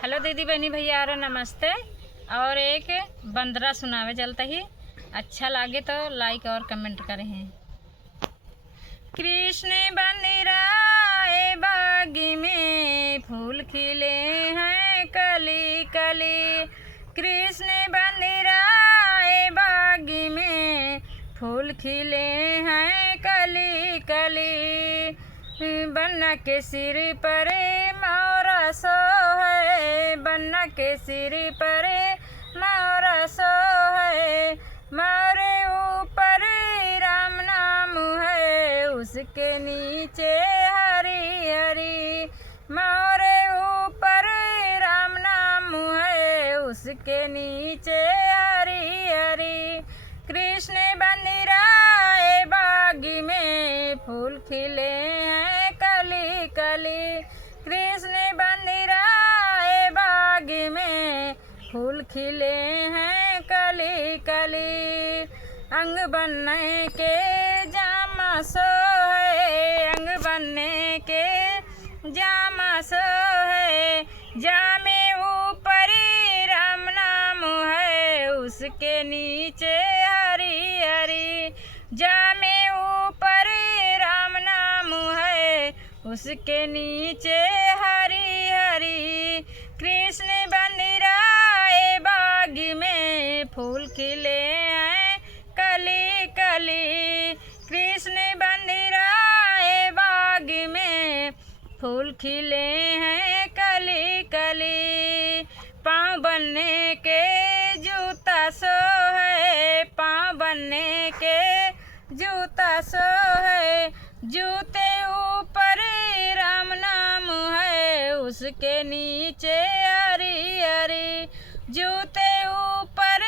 Hello दीदी बहनी भैया और नमस्ते। और एक बंदरा सुनावे चलता ही अच्छा लागे तो लाइक और कमेंट करें। कृष्ण बंदिराए बागी में फूल खिले हैं कली कली। कृष्ण बंदिराए बागी में फूल खिले हैं कली कली। बन्ना के सिर पर मोरा सो है, बन्ना के सिर पर मोरा सो है। मोरे ऊपर राम नाम है, उसके नीचे हरी हरी। मोरे ऊपर राम नाम है, उसके नीचे हरी हरी। कृष्ण बंदिराए बागी में फूल खिले हैं कली कली। कृष्ण बंदिराए बागी में फूल खिले हैं कली कली। अंग बनने के जामा सो है, अंग बनने के जामा सो है। जामे ऊपर राम नाम है, उसके नीचे हरी हरी। जामे ऊपर राम नाम है, उसके नीचे हरी हरी। कृष्ण बंदिराए बागी में फूल खिले हैं कली कली। कृष्ण बंदिराए बागी में फूल खिले हैं कली कली। पाँव बनने के जूता सो है, पाँव बनने के जूता सो है। जूते ऊपर राम नाम है, उसके नीचे हरी हरी। जूते ऊपर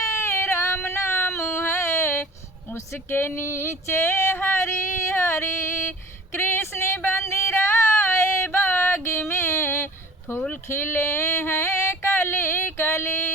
राम नाम है, उसके नीचे हरी हरी। कृष्ण बंदिराए बागी में फूल खिले हैं कली कली।